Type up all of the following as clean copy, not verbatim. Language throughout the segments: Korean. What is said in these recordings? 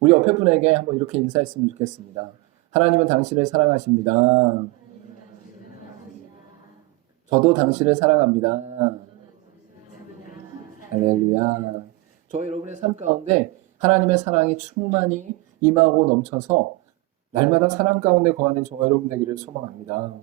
우리 옆에 분에게 한번 이렇게 인사했으면 좋겠습니다. 하나님은 당신을 사랑하십니다. 저도 당신을 사랑합니다. 할렐루야. 저 여러분의 삶 가운데 하나님의 사랑이 충만히 임하고 넘쳐서 날마다 사랑 가운데 거하는 저와 여러분 되기를 소망합니다.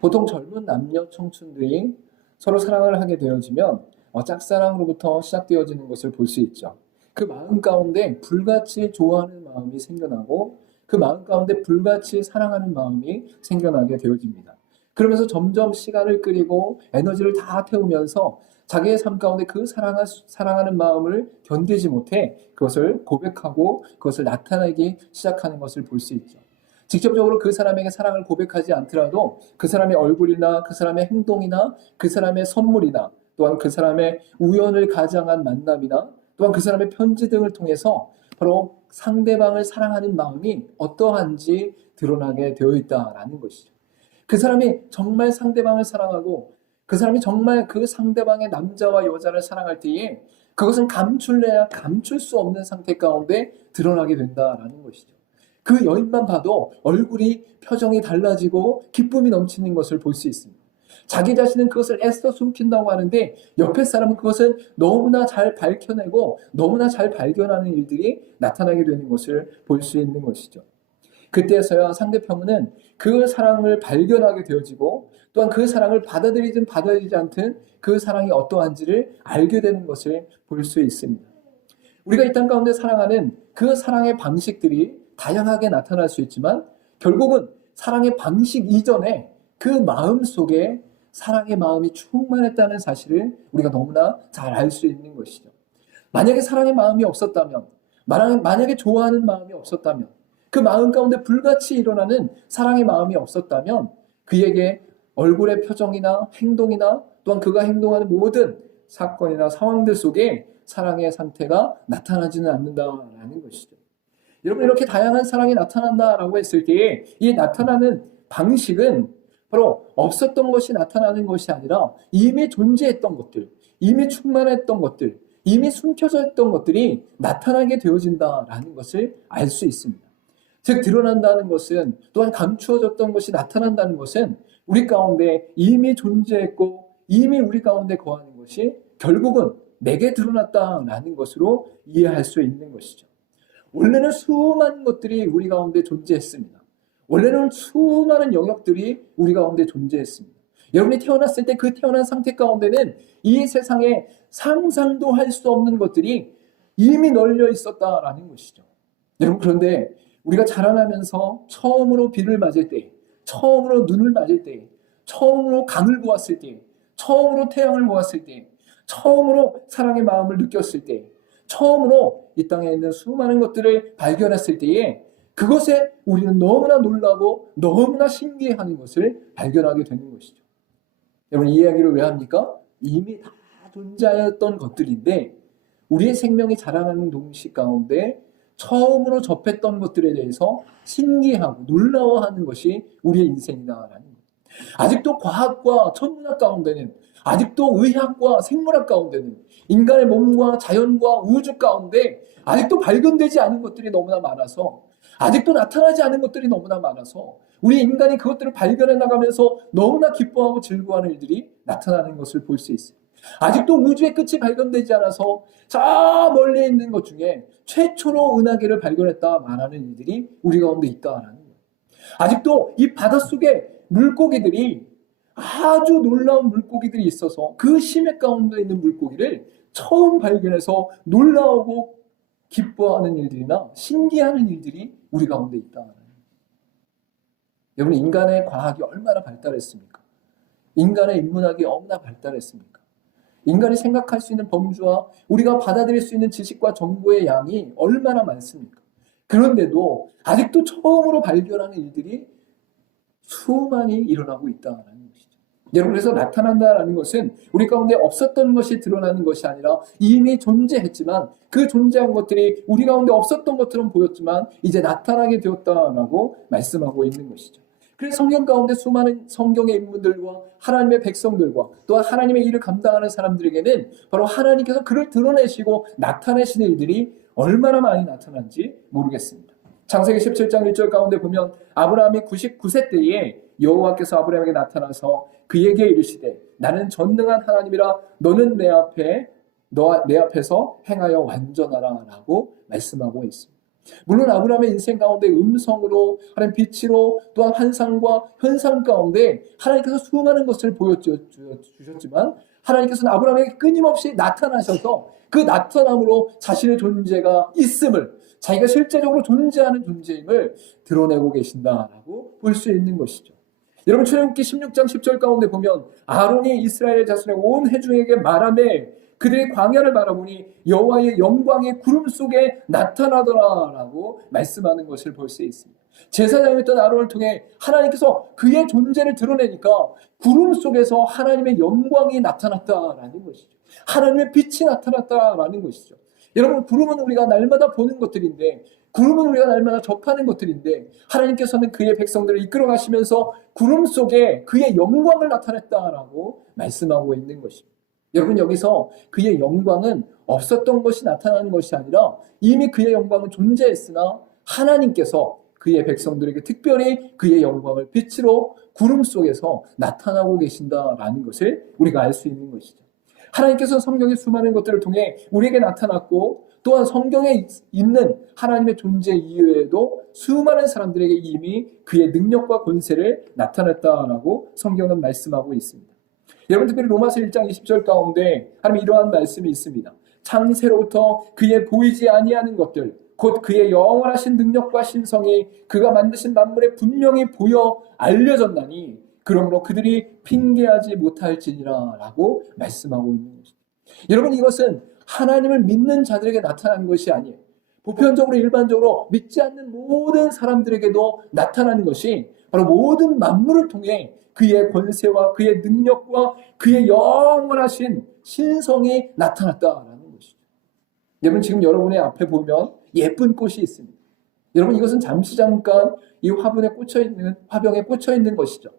보통 젊은 남녀 청춘들이 서로 사랑을 하게 되어지면 짝사랑으로부터 시작되어지는 것을 볼 수 있죠. 그 마음 가운데 불같이 좋아하는 마음이 생겨나고 그 마음 가운데 불같이 사랑하는 마음이 생겨나게 되어집니다. 그러면서 점점 시간을 끓이고 에너지를 다 태우면서 자기의 삶 가운데 그 사랑하는 마음을 견디지 못해 그것을 고백하고 그것을 나타내기 시작하는 것을 볼 수 있죠. 직접적으로 그 사람에게 사랑을 고백하지 않더라도 그 사람의 얼굴이나 그 사람의 행동이나 그 사람의 선물이나 또한 그 사람의 우연을 가장한 만남이나 또한 그 사람의 편지 등을 통해서 바로 상대방을 사랑하는 마음이 어떠한지 드러나게 되어 있다라는 것이죠. 그 사람이 정말 상대방을 사랑하고 그 사람이 정말 그 상대방의 남자와 여자를 사랑할 때에 그것은 감출래야 감출 수 없는 상태 가운데 드러나게 된다라는 것이죠. 그 여인만 봐도 얼굴이 표정이 달라지고 기쁨이 넘치는 것을 볼 수 있습니다. 자기 자신은 그것을 애써 숨긴다고 하는데 옆에 사람은 그것을 너무나 잘 밝혀내고 너무나 잘 발견하는 일들이 나타나게 되는 것을 볼 수 있는 것이죠. 그때서야 상대편은 그 사랑을 발견하게 되어지고 또한 그 사랑을 받아들이든 받아들이지 않든 그 사랑이 어떠한지를 알게 되는 것을 볼 수 있습니다. 우리가 이 땅 가운데 사랑하는 그 사랑의 방식들이 다양하게 나타날 수 있지만 결국은 사랑의 방식 이전에 그 마음 속에 사랑의 마음이 충만했다는 사실을 우리가 너무나 잘 알 수 있는 것이죠. 만약에 사랑의 마음이 없었다면, 만약에 좋아하는 마음이 없었다면, 그 마음 가운데 불같이 일어나는 사랑의 마음이 없었다면 그에게 얼굴의 표정이나 행동이나 또한 그가 행동하는 모든 사건이나 상황들 속에 사랑의 상태가 나타나지는 않는다라는 것이죠. 여러분, 이렇게 다양한 사랑이 나타난다라고 했을 때에 이 나타나는 방식은 바로 없었던 것이 나타나는 것이 아니라 이미 존재했던 것들, 이미 충만했던 것들, 이미 숨겨져 있던 것들이 나타나게 되어진다라는 것을 알 수 있습니다. 즉 드러난다는 것은 또한 감추어졌던 것이 나타난다는 것은 우리 가운데 이미 존재했고 이미 우리 가운데 거하는 것이 결국은 내게 드러났다라는 것으로 이해할 수 있는 것이죠. 원래는 수많은 것들이 우리 가운데 존재했습니다. 원래는 수많은 영역들이 우리 가운데 존재했습니다. 여러분이 태어났을 때 그 태어난 상태 가운데는 이 세상에 상상도 할 수 없는 것들이 이미 널려 있었다라는 것이죠. 여러분, 그런데 우리가 자라나면서 처음으로 비를 맞을 때, 처음으로 눈을 맞을 때, 처음으로 강을 보았을 때, 처음으로 태양을 보았을 때, 처음으로 사랑의 마음을 느꼈을 때, 처음으로 이 땅에 있는 수많은 것들을 발견했을 때에 그것에 우리는 너무나 놀라고 너무나 신기해하는 것을 발견하게 되는 것이죠. 여러분, 이 이야기를 왜 합니까? 이미 다 존재하였던 것들인데 우리의 생명이 자라나는 동시 가운데 처음으로 접했던 것들에 대해서 신기하고 놀라워하는 것이 우리의 인생이다라는 거예요. 아직도 과학과 천문학 가운데는, 아직도 의학과 생물학 가운데는, 인간의 몸과 자연과 우주 가운데 아직도 발견되지 않은 것들이 너무나 많아서, 아직도 나타나지 않은 것들이 너무나 많아서 우리 인간이 그것들을 발견해 나가면서 너무나 기뻐하고 즐거워하는 일들이 나타나는 것을 볼 수 있어요. 아직도 우주의 끝이 발견되지 않아서 저 멀리 있는 것 중에 최초로 은하계를 발견했다 말하는 일들이 우리 가운데 있다라는 거예요. 아직도 이 바닷속에 물고기들이 아주 놀라운 물고기들이 있어서 그 심해 가운데 있는 물고기를 처음 발견해서 놀라우고 기뻐하는 일들이나 신기하는 일들이 우리 가운데 있다. 여러분, 인간의 과학이 얼마나 발달했습니까? 인간의 인문학이 얼마나 발달했습니까? 인간이 생각할 수 있는 범주와 우리가 받아들일 수 있는 지식과 정보의 양이 얼마나 많습니까? 그런데도 아직도 처음으로 발견하는 일들이 수많이 일어나고 있다는 것이죠. 여러분, 그래서 나타난다는 것은 우리 가운데 없었던 것이 드러나는 것이 아니라 이미 존재했지만 그 존재한 것들이 우리 가운데 없었던 것처럼 보였지만 이제 나타나게 되었다라고 말씀하고 있는 것이죠. 그래서 성경 가운데 수많은 성경의 인물들과 하나님의 백성들과 또한 하나님의 일을 감당하는 사람들에게는 바로 하나님께서 그를 드러내시고 나타내시는 일들이 얼마나 많이 나타난지 모르겠습니다. 창세기 17장 1절 가운데 보면 아브라함이 99세 때에 여호와께서 아브라함에게 나타나서 그에게 이르시되 나는 전능한 하나님이라 너는 내 앞에서 행하여 완전하라 라고 말씀하고 있습니다. 물론 아브라함의 인생 가운데 음성으로 하나님 빛으로 또한 환상과 현상 가운데 하나님께서 수많은 것을 보여주셨지만 하나님께서는 아브라함에게 끊임없이 나타나셔서 그 나타남으로 자신의 존재가 있음을, 자기가 실제적으로 존재하는 존재임을 드러내고 계신다라고 볼 수 있는 것이죠. 여러분 출애굽기 16장 10절 가운데 보면 아론이 이스라엘 자손의 온 회중에게 말하매 그들의 광야를 바라보니 여호와의 영광이 구름 속에 나타나더라라고 말씀하는 것을 볼 수 있습니다. 제사장이었던 아론을 통해 하나님께서 그의 존재를 드러내니까 구름 속에서 하나님의 영광이 나타났다라는 것이죠. 하나님의 빛이 나타났다라는 것이죠. 여러분 구름은 우리가 날마다 보는 것들인데, 구름은 우리가 날마다 접하는 것들인데 하나님께서는 그의 백성들을 이끌어 가시면서 구름 속에 그의 영광을 나타냈다라고 말씀하고 있는 것입니다. 여러분 여기서 그의 영광은 없었던 것이 나타나는 것이 아니라 이미 그의 영광은 존재했으나 하나님께서 그의 백성들에게 특별히 그의 영광을 빛으로 구름 속에서 나타나고 계신다라는 것을 우리가 알 수 있는 것이죠. 하나님께서 성경의 수많은 것들을 통해 우리에게 나타났고 또한 성경에 있는 하나님의 존재 이외에도 수많은 사람들에게 이미 그의 능력과 권세를 나타냈다라고 성경은 말씀하고 있습니다. 여러분 특별히 로마서 1장 20절 가운데 하나님 이러한 말씀이 있습니다. 창세로부터 그의 보이지 아니하는 것들 곧 그의 영원하신 능력과 신성이 그가 만드신 만물에 분명히 보여 알려졌나니 그러므로 그들이 핑계하지 못할지니라 라고 말씀하고 있는 것입니다. 여러분 이것은 하나님을 믿는 자들에게 나타나는 것이 아니에요. 보편적으로 일반적으로 믿지 않는 모든 사람들에게도 나타나는 것이 바로 모든 만물을 통해 그의 권세와 그의 능력과 그의 영원하신 신성이 나타났다라는 것이죠. 여러분 지금 여러분의 앞에 보면 예쁜 꽃이 있습니다. 여러분 이것은 잠시 잠깐 이 화분에 화병에 꽂혀 있는 것이죠.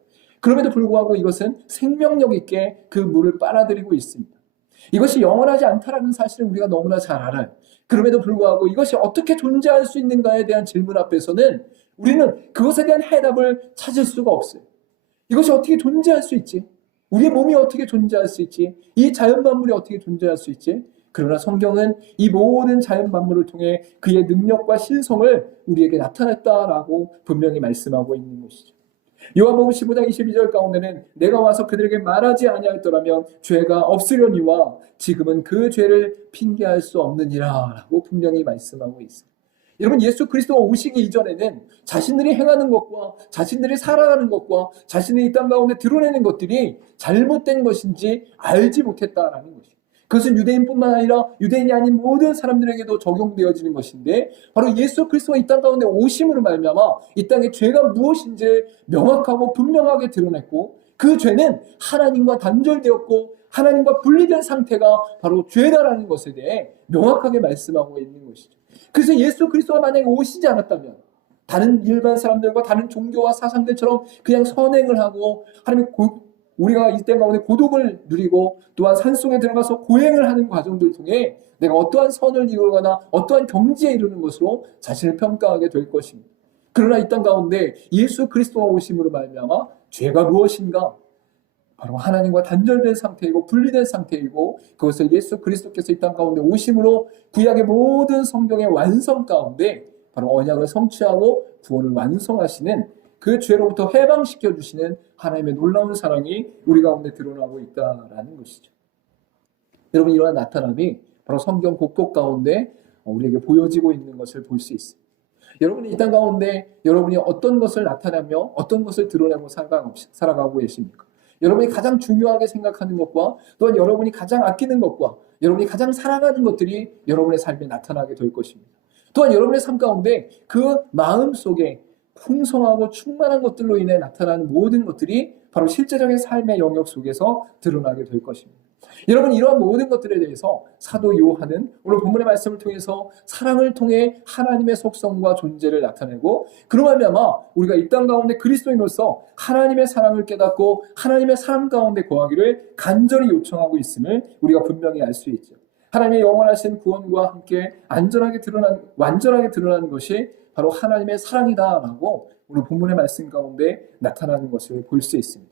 그럼에도 불구하고 이것은 생명력 있게 그 물을 빨아들이고 있습니다. 이것이 영원하지 않다라는 사실을 우리가 너무나 잘 알아요. 그럼에도 불구하고 이것이 어떻게 존재할 수 있는가에 대한 질문 앞에서는 우리는 그것에 대한 해답을 찾을 수가 없어요. 이것이 어떻게 존재할 수 있지? 우리의 몸이 어떻게 존재할 수 있지? 이 자연 만물이 어떻게 존재할 수 있지? 그러나 성경은 이 모든 자연 만물을 통해 그의 능력과 신성을 우리에게 나타냈다라고 분명히 말씀하고 있는 것이죠. 요한복음 15장 22절 가운데는 내가 와서 그들에게 말하지 아니하였더라면 죄가 없으려니와 지금은 그 죄를 핑계할 수 없느니라 라고 분명히 말씀하고 있습니다. 여러분 예수 그리스도가 오시기 이전에는 자신들이 행하는 것과 자신들이 살아가는 것과 자신의 이 땅 가운데 드러내는 것들이 잘못된 것인지 알지 못했다라는 것이죠. 그것은 유대인뿐만 아니라 유대인이 아닌 모든 사람들에게도 적용되어지는 것인데 바로 예수 그리스도가 이 땅 가운데 오심으로 말미암아 이 땅의 죄가 무엇인지 명확하고 분명하게 드러냈고 그 죄는 하나님과 단절되었고 하나님과 분리된 상태가 바로 죄다라는 것에 대해 명확하게 말씀하고 있는 것이죠. 그래서 예수 그리스도가 만약에 오시지 않았다면 다른 일반 사람들과 다른 종교와 사상들처럼 그냥 선행을 하고 하나님의 우리가 이 땅 가운데 고독을 누리고 또한 산속에 들어가서 고행을 하는 과정들 통해 내가 어떠한 선을 이루거나 어떠한 경지에 이르는 것으로 자신을 평가하게 될 것입니다. 그러나 이 땅 가운데 예수 그리스도가 오심으로 말미암아 죄가 무엇인가? 바로 하나님과 단절된 상태이고 분리된 상태이고 그것을 예수 그리스도께서 이 땅 가운데 오심으로 구약의 모든 성경의 완성 가운데 바로 언약을 성취하고 구원을 완성하시는 그 죄로부터 해방시켜 주시는 하나님의 놀라운 사랑이 우리 가운데 드러나고 있다라는 것이죠. 여러분 이러한 나타남이 바로 성경 곳곳 가운데 우리에게 보여지고 있는 것을 볼 수 있습니다. 여러분이 이 땅 가운데 여러분이 어떤 것을 나타내며 어떤 것을 드러내고 살아가고 계십니까? 여러분이 가장 중요하게 생각하는 것과 또한 여러분이 가장 아끼는 것과 여러분이 가장 사랑하는 것들이 여러분의 삶에 나타나게 될 것입니다. 또한 여러분의 삶 가운데 그 마음 속에 풍성하고 충만한 것들로 인해 나타나는 모든 것들이 바로 실제적인 삶의 영역 속에서 드러나게 될 것입니다. 여러분 이러한 모든 것들에 대해서 사도 요한은 오늘 본문의 말씀을 통해서 사랑을 통해 하나님의 속성과 존재를 나타내고 그로 말미암아 우리가 이 땅 가운데 그리스도인으로서 하나님의 사랑을 깨닫고 하나님의 사랑 가운데 거하기를 간절히 요청하고 있음을 우리가 분명히 알 수 있죠. 하나님의 영원하신 구원과 함께 완전하게 드러나는 것이 바로 하나님의 사랑이다라고 오늘 본문의 말씀 가운데 나타나는 것을 볼 수 있습니다.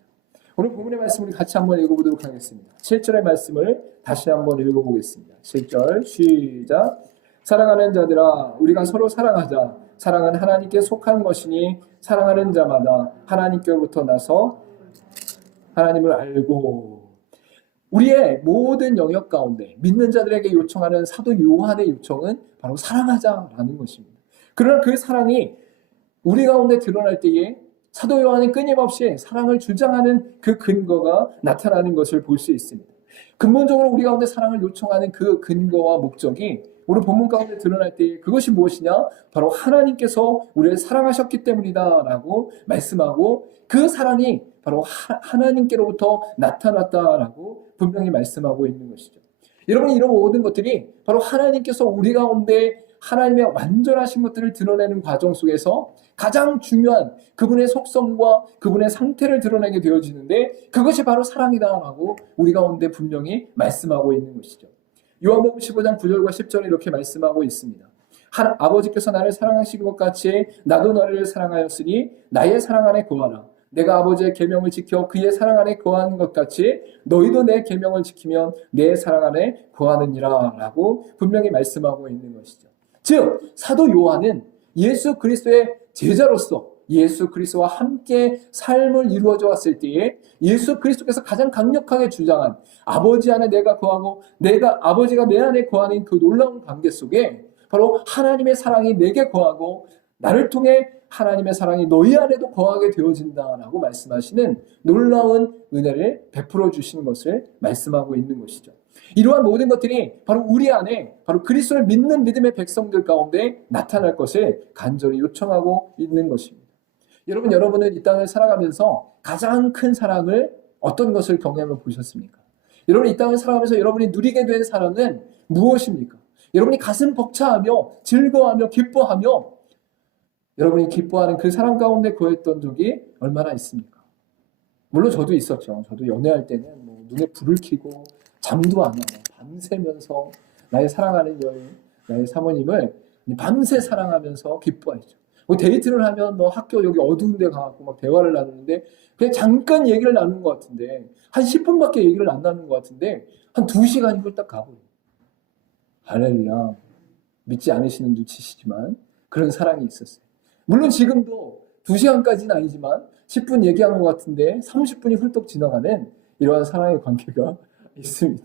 오늘 본문의 말씀을 같이 한번 읽어보도록 하겠습니다. 7절의 말씀을 다시 한번 읽어보겠습니다. 7절 시작. 사랑하는 자들아 우리가 서로 사랑하자. 사랑은 하나님께 속한 것이니 사랑하는 자마다 하나님께로부터 나서 하나님을 알고. 우리의 모든 영역 가운데 믿는 자들에게 요청하는 사도 요한의 요청은 바로 사랑하자라는 것입니다. 그러나 그 사랑이 우리 가운데 드러날 때에 사도 요한은 끊임없이 사랑을 주장하는 그 근거가 나타나는 것을 볼 수 있습니다. 근본적으로 우리 가운데 사랑을 요청하는 그 근거와 목적이 오늘 본문 가운데 드러날 때 그것이 무엇이냐? 바로 하나님께서 우리를 사랑하셨기 때문이다라고 말씀하고 그 사랑이 바로 하나님께로부터 나타났다라고 분명히 말씀하고 있는 것이죠. 여러분 이런 모든 것들이 바로 하나님께서 우리 가운데 하나님의 완전하신 것들을 드러내는 과정 속에서 가장 중요한 그분의 속성과 그분의 상태를 드러내게 되어지는데 그것이 바로 사랑이다라고 우리 가운데 분명히 말씀하고 있는 것이죠. 요한복음 15장 9절과 10절에 이렇게 말씀하고 있습니다. 아버지께서 나를 사랑하신 것 같이 나도 너를 사랑하였으니 나의 사랑 안에 거하라. 내가 아버지의 계명을 지켜 그의 사랑 안에 거하는 것 같이 너희도 내 계명을 지키면 내 사랑 안에 거하느니라 라고 분명히 말씀하고 있는 것이죠. 즉 사도 요한은 예수 그리스도의 제자로서 예수 그리스도와 함께 삶을 이루어져 왔을 때에 예수 그리스도께서 가장 강력하게 주장한 아버지 안에 내가 거하고 아버지가 내 안에 거하는 그 놀라운 관계 속에 바로 하나님의 사랑이 내게 거하고 나를 통해 하나님의 사랑이 너희 안에도 거하게 되어진다라고 말씀하시는 놀라운 은혜를 베풀어 주시는 것을 말씀하고 있는 것이죠. 이러한 모든 것들이 바로 우리 안에 바로 그리스도를 믿는 믿음의 백성들 가운데 나타날 것을 간절히 요청하고 있는 것입니다. 여러분은 이 땅을 살아가면서 가장 큰 사랑을 어떤 것을 경험해 보셨습니까? 여러분 이 땅을 살아가면서 여러분이 누리게 된 사랑은 무엇입니까? 여러분이 가슴 벅차하며 즐거워하며 기뻐하며 여러분이 기뻐하는 그 사랑 가운데 거했던 적이 얼마나 있습니까? 물론 저도 있었죠. 저도 연애할 때는 눈에 불을 켜고 잠도 안 하고 밤새면서 나의 사랑하는 여인, 나의 사모님을 밤새 사랑하면서 기뻐했죠. 데이트를 하면 학교 여기 어두운 데 가고 대화를 나누는데 그냥 잠깐 얘기를 나누는 것 같은데 한 10분밖에 얘기를 안 나누는 것 같은데 한 2시간이 훌딱 가버려요. 할렐루야. 믿지 않으시는 눈치시지만 그런 사랑이 있었어요. 물론 지금도 2시간까지는 아니지만 10분 얘기한 것 같은데 30분이 훌쩍 지나가는 이러한 사랑의 관계가 있습니다.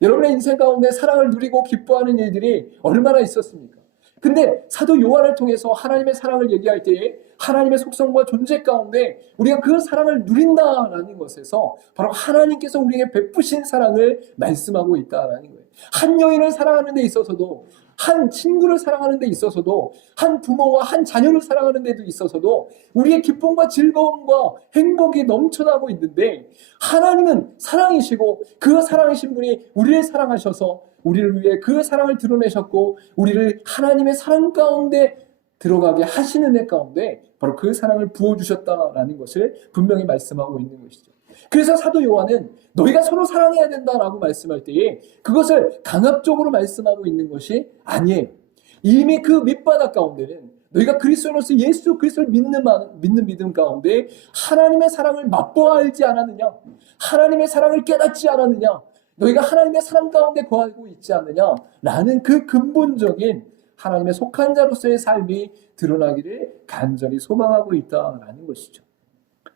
여러분의 인생 가운데 사랑을 누리고 기뻐하는 일들이 얼마나 있었습니까? 근데 사도 요한을 통해서 하나님의 사랑을 얘기할 때에 하나님의 속성과 존재 가운데 우리가 그 사랑을 누린다라는 것에서 바로 하나님께서 우리에게 베푸신 사랑을 말씀하고 있다라는 거예요. 한 여인을 사랑하는 데 있어서도 한 친구를 사랑하는 데 있어서도 한 부모와 한 자녀를 사랑하는 데도 있어서도 우리의 기쁨과 즐거움과 행복이 넘쳐나고 있는데 하나님은 사랑이시고 그 사랑이신 분이 우리를 사랑하셔서 우리를 위해 그 사랑을 드러내셨고 우리를 하나님의 사랑 가운데 들어가게 하시는 애 가운데 바로 그 사랑을 부어주셨다라는 것을 분명히 말씀하고 있는 것이죠. 그래서 사도 요한은 너희가 서로 사랑해야 된다라고 말씀할 때에 그것을 강압적으로 말씀하고 있는 것이 아니에요. 이미 그 밑바닥 가운데는 너희가 그리스도로서 예수 그리스도를 믿는 믿음 가운데 하나님의 사랑을 맛보아 알지 않았느냐? 하나님의 사랑을 깨닫지 않았느냐? 너희가 하나님의 사랑 가운데 거하고 있지 않느냐? 라는 그 근본적인 하나님의 속한 자로서의 삶이 드러나기를 간절히 소망하고 있다라는 것이죠.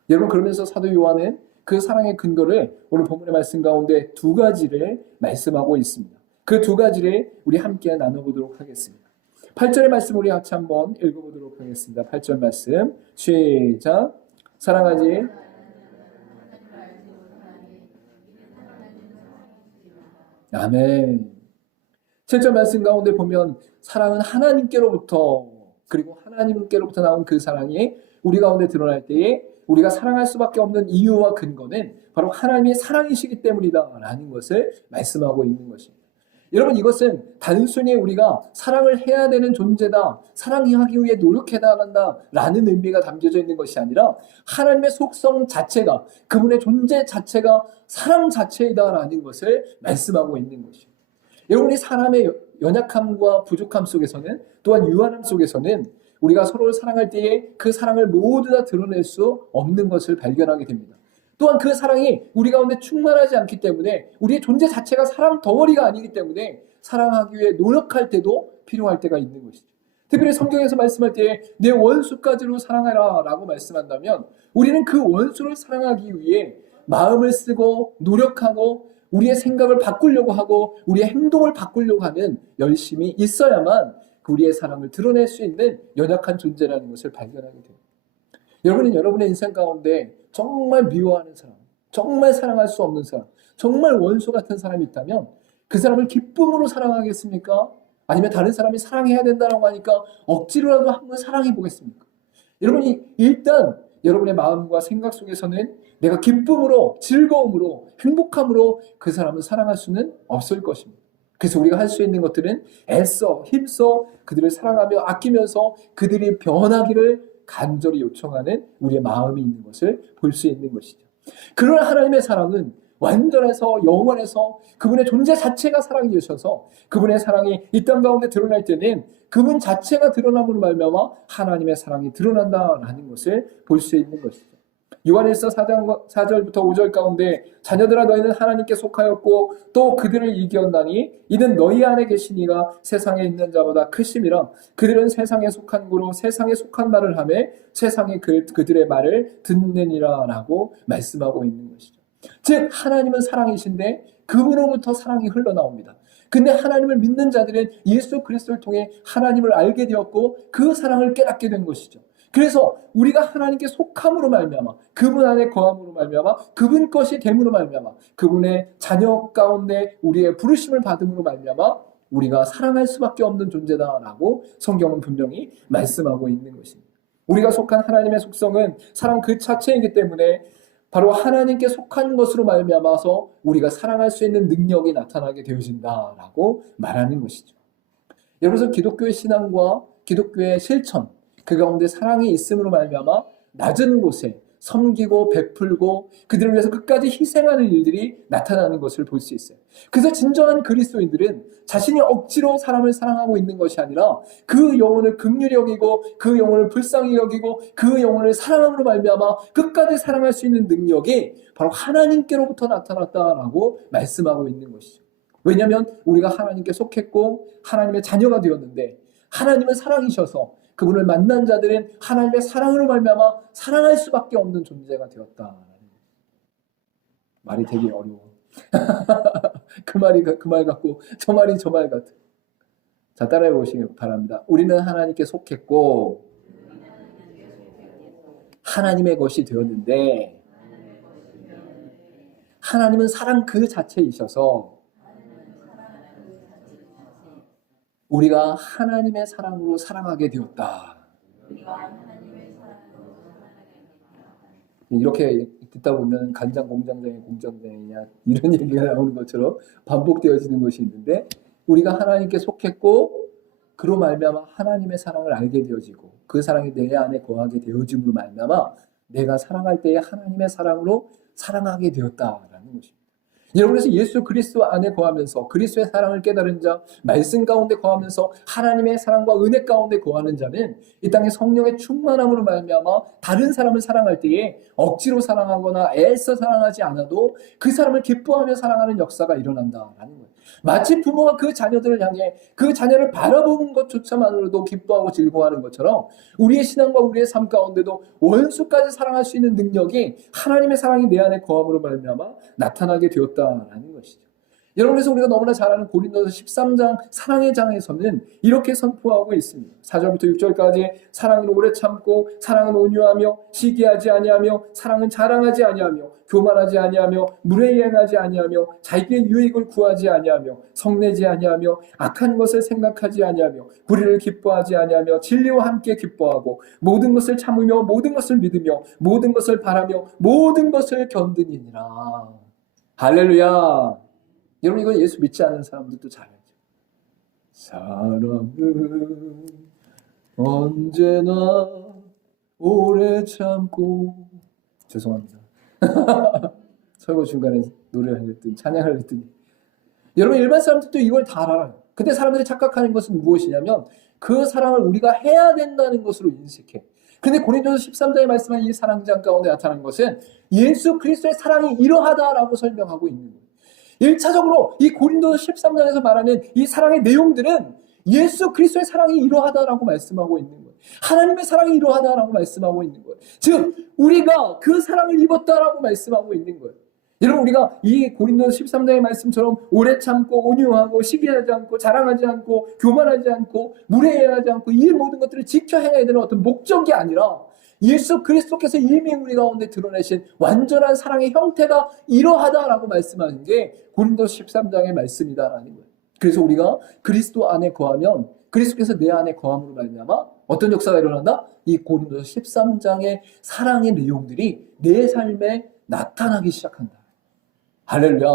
여러분 그러면서 사도 요한은 그 사랑의 근거를 오늘 본문의 말씀 가운데 2가지를 말씀하고 있습니다. 그 2가지를 우리 함께 나눠보도록 하겠습니다. 8절의 말씀 우리 같이 한번 읽어보도록 하겠습니다. 8절 말씀 시작. 사랑하지 아멘. 7절 말씀 가운데 보면 사랑은 하나님께로부터 그리고 하나님께로부터 나온 그 사랑이 우리 가운데 드러날 때에 우리가 사랑할 수밖에 없는 이유와 근거는 바로 하나님의 사랑이시기 때문이다 라는 것을 말씀하고 있는 것입니다. 여러분 이것은 단순히 우리가 사랑을 해야 되는 존재다, 사랑하기 위해 노력해야 한다 라는 의미가 담겨져 있는 것이 아니라 하나님의 속성 자체가 그분의 존재 자체가 사랑 자체이다 라는 것을 말씀하고 있는 것입니다. 여러분이 사람의 연약함과 부족함 속에서는, 또한 유한함 속에서는 우리가 서로를 사랑할 때에 그 사랑을 모두 다 드러낼 수 없는 것을 발견하게 됩니다. 또한 그 사랑이 우리 가운데 충만하지 않기 때문에, 우리의 존재 자체가 사랑 덩어리가 아니기 때문에 사랑하기 위해 노력할 때도 필요할 때가 있는 것이죠. 특별히 성경에서 말씀할 때 내 원수까지로 사랑하라 라고 말씀한다면, 우리는 그 원수를 사랑하기 위해 마음을 쓰고 노력하고 우리의 생각을 바꾸려고 하고 우리의 행동을 바꾸려고 하는 열심이 있어야만 우리의 사랑을 드러낼 수 있는 연약한 존재라는 것을 발견하게 됩니다. 여러분은 여러분의 인생 가운데 정말 미워하는 사람, 정말 사랑할 수 없는 사람, 정말 원수 같은 사람이 있다면 그 사람을 기쁨으로 사랑하겠습니까? 아니면 다른 사람이 사랑해야 된다고 하니까 억지로라도 한번 사랑해 보겠습니까? 여러분이 일단 여러분의 마음과 생각 속에서는 내가 기쁨으로, 즐거움으로, 행복함으로 그 사람을 사랑할 수는 없을 것입니다. 그래서 우리가 할 수 있는 것들은 애써, 힘써 그들을 사랑하며 아끼면서 그들이 변하기를 간절히 요청하는 우리의 마음이 있는 것을 볼 수 있는 것이죠. 그런 하나님의 사랑은 완전해서 영원해서 그분의 존재 자체가 사랑이셔서 그분의 사랑이 이 땅 가운데 드러날 때는 그분 자체가 드러남으로 말미암아 하나님의 사랑이 드러난다라는 것을 볼 수 있는 것이죠. 요한일서 4장 4절부터 5절 가운데 자녀들아 너희는 하나님께 속하였고 또 그들을 이겼나니 이는 너희 안에 계신 이가 세상에 있는 자보다 크심이라. 그들은 세상에 속한 고로 세상에 속한 말을 하며 세상이 그들의 말을 듣느니라 라고 말씀하고 있는 것이죠. 즉 하나님은 사랑이신데 그분으로부터 사랑이 흘러나옵니다. 근데 하나님을 믿는 자들은 예수 그리스도를 통해 하나님을 알게 되었고 그 사랑을 깨닫게 된 것이죠. 그래서 우리가 하나님께 속함으로 말미암아, 그분 안에 거함으로 말미암아, 그분 것이 됨으로 말미암아, 그분의 자녀 가운데 우리의 부르심을 받음으로 말미암아 우리가 사랑할 수밖에 없는 존재다라고 성경은 분명히 말씀하고 있는 것입니다. 우리가 속한 하나님의 속성은 사랑 그 자체이기 때문에 바로 하나님께 속한 것으로 말미암아서 우리가 사랑할 수 있는 능력이 나타나게 되어진다라고 말하는 것이죠. 여러분, 기독교의 신앙과 기독교의 실천, 그 가운데 사랑이 있음으로 말미암아 낮은 곳에 섬기고 베풀고 그들을 위해서 끝까지 희생하는 일들이 나타나는 것을 볼 수 있어요. 그래서 진정한 그리스도인들은 자신이 억지로 사람을 사랑하고 있는 것이 아니라 그 영혼을 긍휼히 여기고 그 영혼을 불쌍히 여기고 그 영혼을 사랑함으로 말미암아 끝까지 사랑할 수 있는 능력이 바로 하나님께로부터 나타났다라고 말씀하고 있는 것이죠. 왜냐하면 우리가 하나님께 속했고 하나님의 자녀가 되었는데 하나님은 사랑이셔서 그분을 만난 자들은 하나님의 사랑으로 말미암아 사랑할 수밖에 없는 존재가 되었다. 말이 되게 어려워. 그 말이 그 말 같고 저 말이 저 말 같아. 자, 따라해 보시기 바랍니다. 우리는 하나님께 속했고 하나님의 것이 되었는데 하나님은 사랑 그 자체이셔서 우리가 하나님의 사랑으로 사랑하게 되었다. 이렇게 듣다 보면 간장 공장장이 공장장이냐 이런 얘기가 나오는 것처럼 반복되어지는 것이 있는데 우리가 하나님께 속했고 그로 말미암아 하나님의 사랑을 알게 되어지고 그 사랑이 내 안에 거하게 되어짐으로 말미암아 내가 사랑할 때에 하나님의 사랑으로 사랑하게 되었다라는 것입니다. 여러분께서 예수 그리스도 안에 거하면서 그리스도의 사랑을 깨달은 자, 말씀 가운데 거하면서 하나님의 사랑과 은혜 가운데 거하는 자는 이 땅의 성령의 충만함으로 말미암아 다른 사람을 사랑할 때에 억지로 사랑하거나 애써 사랑하지 않아도 그 사람을 기뻐하며 사랑하는 역사가 일어난다라는 거예요. 마치 부모가 그 자녀들을 향해 그 자녀를 바라보는 것조차만으로도 기뻐하고 즐거워하는 것처럼 우리의 신앙과 우리의 삶 가운데도 원수까지 사랑할 수 있는 능력이 하나님의 사랑이 내 안에 거함으로 말미암아 나타나게 되었다라는 것이죠. 여러분께서 우리가 너무나 잘 아는 고린도서 13장 사랑의 장에서는 이렇게 선포하고 있습니다. 4절부터 6절까지 사랑은 오래 참고 사랑은 온유하며 시기하지 아니하며 사랑은 자랑하지 아니하며 교만하지 아니하며 무례행하지 아니하며 자기의 유익을 구하지 아니하며 성내지 아니하며 악한 것을 생각하지 아니하며 불의를 기뻐하지 아니하며 진리와 함께 기뻐하고 모든 것을 참으며 모든 것을 믿으며 모든 것을 바라며 모든 것을 견디니라. 할렐루야. 여러분 이건 예수 믿지 않는 사람들도 잘 알죠. 사랑은 언제나 오래 참고 죄송합니다. 설교 중간에 노래를 했더니 찬양을 했더니 여러분 일반 사람들도 이걸 다 알아요. 근데 사람들이 착각하는 것은 무엇이냐면 그 사랑을 우리가 해야 된다는 것으로 인식해. 근데 고린도서 13장에 말씀한 이 사랑장 가운데 나타나는 것은 예수 그리스도의 사랑이 이러하다라고 설명하고 있는 거예요. 1차적으로 이 고린도서 13장에서 말하는 이 사랑의 내용들은 예수 그리스도의 사랑이 이러하다라고 말씀하고 있는 거예요. 하나님의 사랑이 이러하다라고 말씀하고 있는 거예요. 즉 우리가 그 사랑을 입었다라고 말씀하고 있는 거예요. 여러분 우리가 이 고린도서 13장의 말씀처럼 오래 참고 온유하고 시기하지 않고 자랑하지 않고 교만하지 않고 무례하지 않고 이 모든 것들을 지켜 행해야 되는 어떤 목적이 아니라 예수 그리스도께서 이미 우리 가운데 드러내신 완전한 사랑의 형태가 이러하다라고 말씀하는 게 고린도서 13장의 말씀이다라는 거예요. 그래서 우리가 그리스도 안에 거하면 그리스도께서 내 안에 거함으로 말미암아 어떤 역사가 일어난다? 이 고린도서 13장의 사랑의 내용들이 내 삶에 나타나기 시작한다. 할렐루야.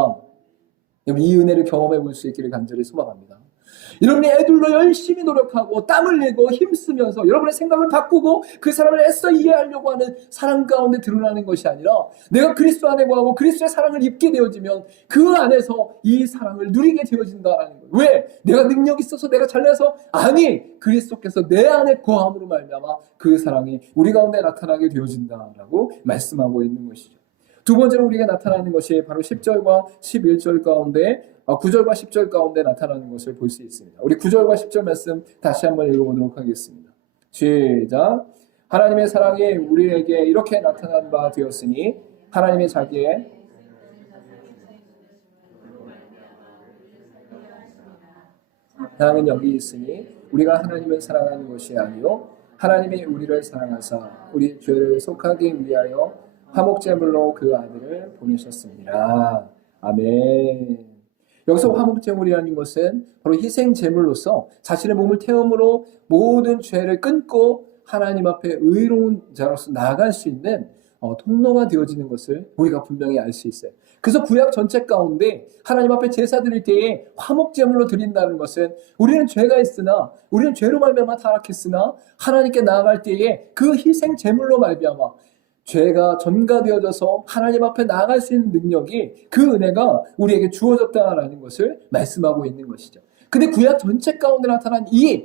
여러분 이 은혜를 경험해 볼 수 있기를 간절히 소망합니다. 여러분이 애들로 열심히 노력하고 땀을 내고 힘쓰면서 여러분의 생각을 바꾸고 그 사람을 애써 이해하려고 하는 사랑 가운데 드러나는 것이 아니라 내가 그리스도 안에 거하고 그리스도의 사랑을 입게 되어지면 그 안에서 이 사랑을 누리게 되어진다라는 거예요. 왜? 내가 능력이 있어서 내가 잘나서? 아니, 그리스도께서 내 안에 거함으로 말미암아 그 사랑이 우리 가운데 나타나게 되어진다라고 말씀하고 있는 것이죠. 두 번째로 우리가 나타나는 것이 바로 10절과 11절 가운데 9절과 10절 가운데 나타나는 것을 볼 수 있습니다. 우리 9절과 10절 말씀 다시 한번 읽어보도록 하겠습니다. 시작. 하나님의 사랑이 우리에게 이렇게 나타난 바 되었으니 하나님의 자기의 사랑은 여기 있으니 우리가 하나님을 사랑하는 것이 아니요 하나님이 우리를 사랑하사 우리 죄를 속하기 위하여 화목제물로 그 아들을 보내셨습니다. 아멘. 여기서 화목제물이라는 것은 바로 희생제물로서 자신의 몸을 태움으로 모든 죄를 끊고 하나님 앞에 의로운 자로서 나아갈 수 있는 통로가 되어지는 것을 우리가 분명히 알 수 있어요. 그래서 구약 전체 가운데 하나님 앞에 제사 드릴 때에 화목제물로 드린다는 것은 우리는 죄가 있으나 우리는 죄로 말미암아 타락했으나 하나님께 나아갈 때에 그 희생제물로 말미암아 죄가 전가되어져서 하나님 앞에 나아갈 수 있는 능력이 그 은혜가 우리에게 주어졌다라는 것을 말씀하고 있는 것이죠. 근데 구약 전체 가운데 나타난 이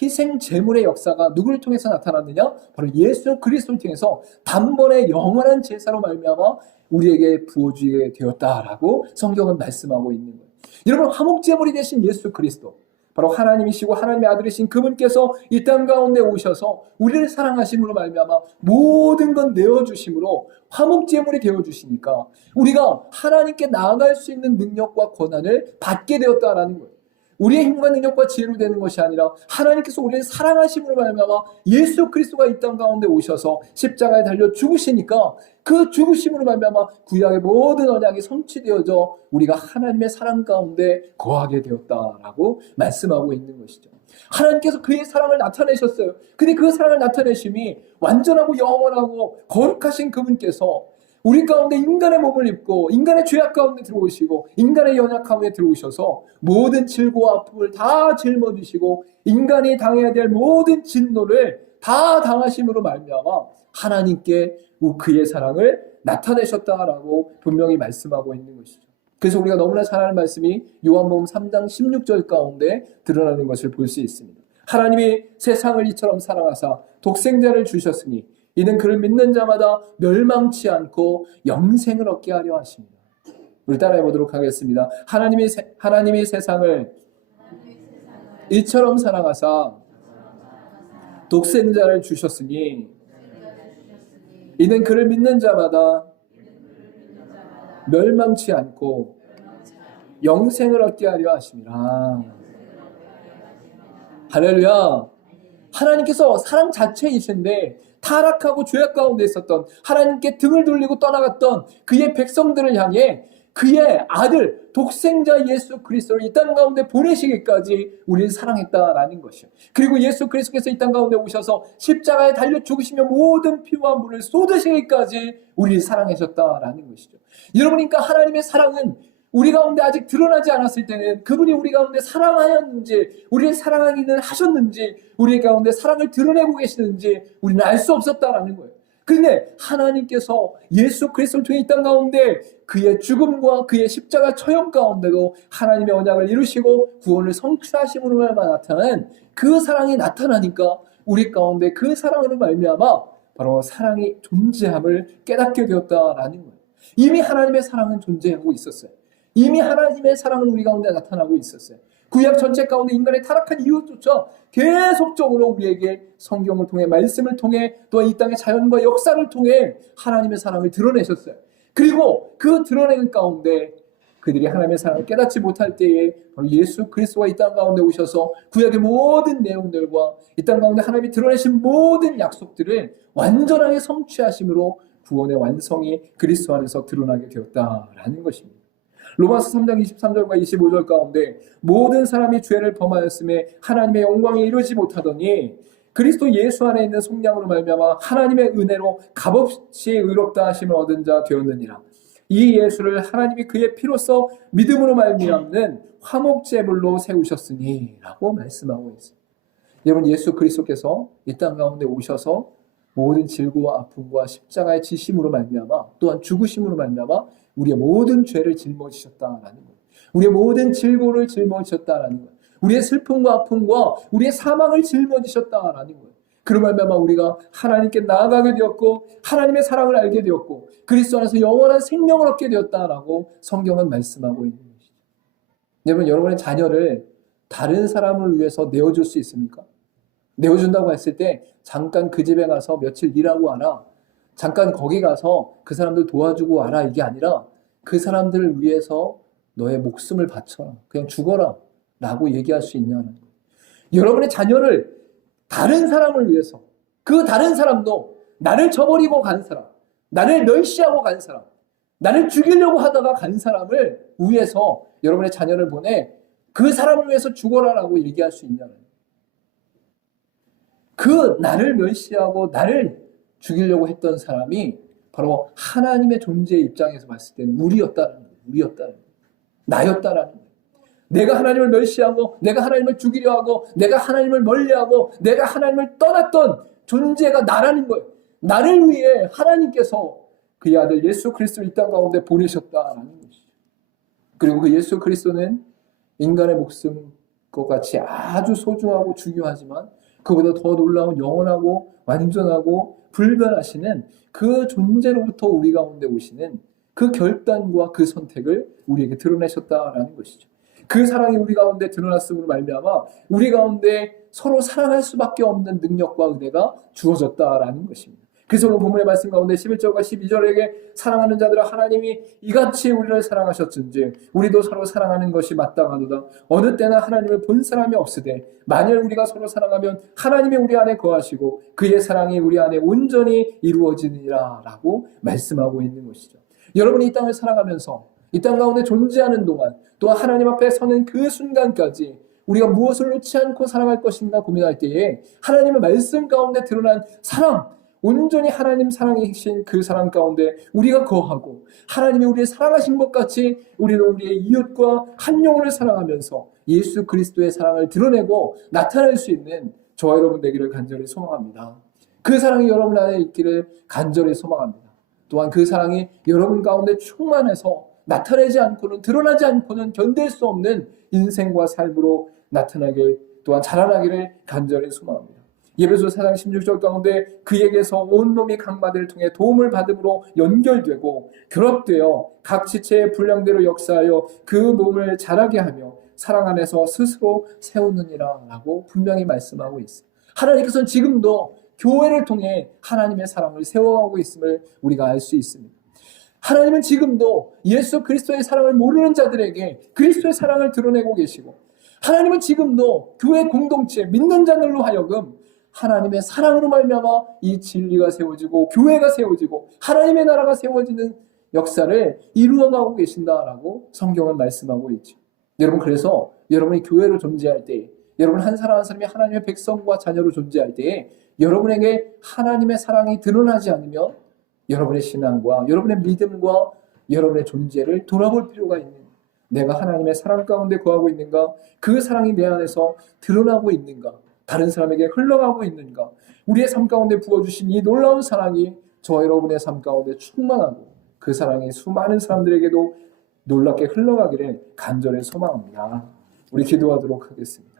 희생 제물의 역사가 누구를 통해서 나타났느냐? 바로 예수 그리스도를 통해서 단번에 영원한 제사로 말미암아 우리에게 부어주게 되었다라고 성경은 말씀하고 있는 거예요. 여러분 화목 제물이 되신 예수 그리스도 바로 하나님이시고 하나님의 아들이신 그분께서 이 땅 가운데 오셔서 우리를 사랑하심으로 말미암아 모든 건 내어주심으로 화목제물이 되어주시니까 우리가 하나님께 나아갈 수 있는 능력과 권한을 받게 되었다라는 거예요. 우리의 힘과 능력과 지혜로 되는 것이 아니라 하나님께서 우리를 사랑하심으로 말미암아 예수 그리스도가 이 땅 가운데 오셔서 십자가에 달려 죽으시니까 그 죽으심으로 말미암아 구약의 모든 언약이 성취되어져 우리가 하나님의 사랑 가운데 거하게 되었다라고 말씀하고 있는 것이죠. 하나님께서 그의 사랑을 나타내셨어요. 근데 그 사랑을 나타내심이 완전하고 영원하고 거룩하신 그분께서 우리 가운데 인간의 몸을 입고 인간의 죄악 가운데 들어오시고 인간의 연약함에 들어오셔서 모든 질고와 아픔을 다 짊어지시고 인간이 당해야 될 모든 진노를 다 당하심으로 말미암아 하나님께 그의 사랑을 나타내셨다라고 분명히 말씀하고 있는 것이죠. 그래서 우리가 너무나 잘 아는 말씀이 요한복음 3장 16절 가운데 드러나는 것을 볼 수 있습니다. 하나님이 세상을 이처럼 사랑하사 독생자를 주셨으니 이는 그를 믿는 자마다 멸망치 않고 영생을 얻게 하려 하십니다. 우리 따라해 보도록 하겠습니다. 하나님이 세상을 이처럼 사랑하사 독생자를 주셨으니 이는 그를 믿는 자마다 멸망치 않고 영생을 얻게 하려 하십니다. 할렐루야. 하나님께서 사랑 자체이신데 타락하고 죄악 가운데 있었던 하나님께 등을 돌리고 떠나갔던 그의 백성들을 향해 그의 아들 독생자 예수 그리스도를 이 땅 가운데 보내시기까지 우리를 사랑했다라는 것이요. 그리고 예수 그리스도께서 이 땅 가운데 오셔서 십자가에 달려 죽으시며 모든 피와 물을 쏟으시기까지 우리를 사랑하셨다라는 것이죠. 여러분, 그러니까 하나님의 사랑은 우리 가운데 아직 드러나지 않았을 때는 그분이 우리 가운데 사랑하였는지 우리를 사랑하기는 하셨는지 우리 가운데 사랑을 드러내고 계시는지 우리는 알 수 없었다라는 거예요. 그런데 하나님께서 예수 그리스도를 통해 이 땅 가운데 그의 죽음과 그의 십자가 처형 가운데도 하나님의 언약을 이루시고 구원을 성취하심으로만 나타나는 그 사랑이 나타나니까 우리 가운데 그 사랑으로 말미암아 바로 사랑이 존재함을 깨닫게 되었다라는 거예요. 이미 하나님의 사랑은 존재하고 있었어요. 이미 하나님의 사랑은 우리 가운데 나타나고 있었어요. 구약 전체 가운데 인간의 타락한 이유조차 계속적으로 우리에게 성경을 통해 말씀을 통해 또한 이 땅의 자연과 역사를 통해 하나님의 사랑을 드러내셨어요. 그리고 그 드러내는 가운데 그들이 하나님의 사랑을 깨닫지 못할 때에 바로 예수 그리스도가 이 땅 가운데 오셔서 구약의 모든 내용들과 이 땅 가운데 하나님이 드러내신 모든 약속들을 완전하게 성취하심으로 구원의 완성이 그리스도 안에서 드러나게 되었다라는 것입니다. 로마서 3장 23절과 25절 가운데 모든 사람이 죄를 범하였음에 하나님의 영광이 이루지 못하더니 그리스도 예수 안에 있는 속량으로 말미암아 하나님의 은혜로 값없이 의롭다 하심을 얻은 자 되었느니라. 이 예수를 하나님이 그의 피로써 믿음으로 말미암는 화목제물로 세우셨으니 라고 말씀하고 있습니다. 여러분, 예수 그리스도께서 이 땅 가운데 오셔서 모든 질고와 아픔과 십자가의 지심으로 말미암아 또한 죽으심으로 말미암아 우리의 모든 죄를 짊어지셨다라는 거예요. 우리의 모든 질고를 짊어지셨다라는 거예요. 우리의 슬픔과 아픔과 우리의 사망을 짊어지셨다라는 거예요. 그로 말미암아 우리가 하나님께 나아가게 되었고 하나님의 사랑을 알게 되었고 그리스도 안에서 영원한 생명을 얻게 되었다라고 성경은 말씀하고 있는 것이죠. 여러분, 여러분의 자녀를 다른 사람을 위해서 내어줄 수 있습니까? 내어준다고 했을 때 잠깐 그 집에 가서 며칠 일하고 와라, 잠깐 거기 가서 그 사람들 도와주고 와라, 이게 아니라 그 사람들을 위해서 너의 목숨을 바쳐라, 그냥 죽어라 라고 얘기할 수 있냐는 거예요. 여러분의 자녀를 다른 사람을 위해서, 그 다른 사람도 나를 저버리고 간 사람, 나를 멸시하고 간 사람, 나를 죽이려고 하다가 간 사람을 위해서 여러분의 자녀를 보내 그 사람을 위해서 죽어라라고 얘기할 수 있냐는 거예요. 그 나를 멸시하고 나를 죽이려고 했던 사람이 바로 하나님의 존재의 입장에서 봤을 때는 우리였다는 거예요. 우리였다는 거예요. 나였다라는 거예요. 내가 하나님을 멸시하고 내가 하나님을 죽이려 하고 내가 하나님을 멀리하고 내가 하나님을 떠났던 존재가 나라는 거예요. 나를 위해 하나님께서 그의 아들 예수 그리스도를 이 땅 가운데 보내셨다라는 것이죠. 그리고 그 예수 그리스도는 인간의 목숨과 같이 아주 소중하고 중요하지만 그보다 더 놀라운 영원하고 완전하고 불변하시는 그 존재로부터 우리 가운데 오시는 그 결단과 그 선택을 우리에게 드러내셨다라는 것이죠. 그 사랑이 우리 가운데 드러났음으로 말미암아 우리 가운데 서로 사랑할 수밖에 없는 능력과 은혜가 주어졌다라는 것입니다. 그래서 오늘 본문의 말씀 가운데 11절과 12절에게 사랑하는 자들아 하나님이 이같이 우리를 사랑하셨은지 우리도 서로 사랑하는 것이 마땅하도다. 어느 때나 하나님을 본 사람이 없으되 만일 우리가 서로 사랑하면 하나님이 우리 안에 거하시고 그의 사랑이 우리 안에 온전히 이루어지니라 라고 말씀하고 있는 것이죠. 여러분이 이 땅을 살아가면서 이 땅 가운데 존재하는 동안 또한 하나님 앞에 서는 그 순간까지 우리가 무엇을 놓지 않고 살아갈 것인가 고민할 때에 하나님의 말씀 가운데 드러난 사랑, 온전히 하나님 사랑이신 그 사랑 가운데 우리가 거하고 하나님이 우리를 사랑하신 것 같이 우리는 우리의 이웃과 한 영혼을 사랑하면서 예수 그리스도의 사랑을 드러내고 나타낼 수 있는 저와 여러분 되기를 간절히 소망합니다. 그 사랑이 여러분 안에 있기를 간절히 소망합니다. 또한 그 사랑이 여러분 가운데 충만해서 나타내지 않고는 드러나지 않고는 견딜 수 없는 인생과 삶으로 나타나길 또한 자라나기를 간절히 소망합니다. 예배소 4장 16절 가운데 그에게서 온 놈이 각마디를 통해 도움을 받음으로 연결되고 결합되어 각 지체의 분량대로 역사하여 그 몸을 자라게 하며 사랑 안에서 스스로 세우느니라 라고 분명히 말씀하고 있습니다. 하나님께서는 지금도 교회를 통해 하나님의 사랑을 세워가고 있음을 우리가 알 수 있습니다. 하나님은 지금도 예수 그리스도의 사랑을 모르는 자들에게 그리스도의 사랑을 드러내고 계시고 하나님은 지금도 교회 공동체 믿는 자들로 하여금 하나님의 사랑으로 말미암아 이 진리가 세워지고 교회가 세워지고 하나님의 나라가 세워지는 역사를 이루어가고 계신다라고 성경은 말씀하고 있죠. 여러분, 그래서 여러분이 교회로 존재할 때 여러분 한 사람 한 사람이 하나님의 백성과 자녀로 존재할 때에 여러분에게 하나님의 사랑이 드러나지 않으면 여러분의 신앙과 여러분의 믿음과 여러분의 존재를 돌아볼 필요가 있는, 내가 하나님의 사랑 가운데 거하고 있는가? 그 사랑이 내 안에서 드러나고 있는가? 다른 사람에게 흘러가고 있는가? 우리의 삶 가운데 부어주신 이 놀라운 사랑이 저와 여러분의 삶 가운데 충만하고 그 사랑이 수많은 사람들에게도 놀랍게 흘러가기를 간절히 소망합니다. 우리 기도하도록 하겠습니다.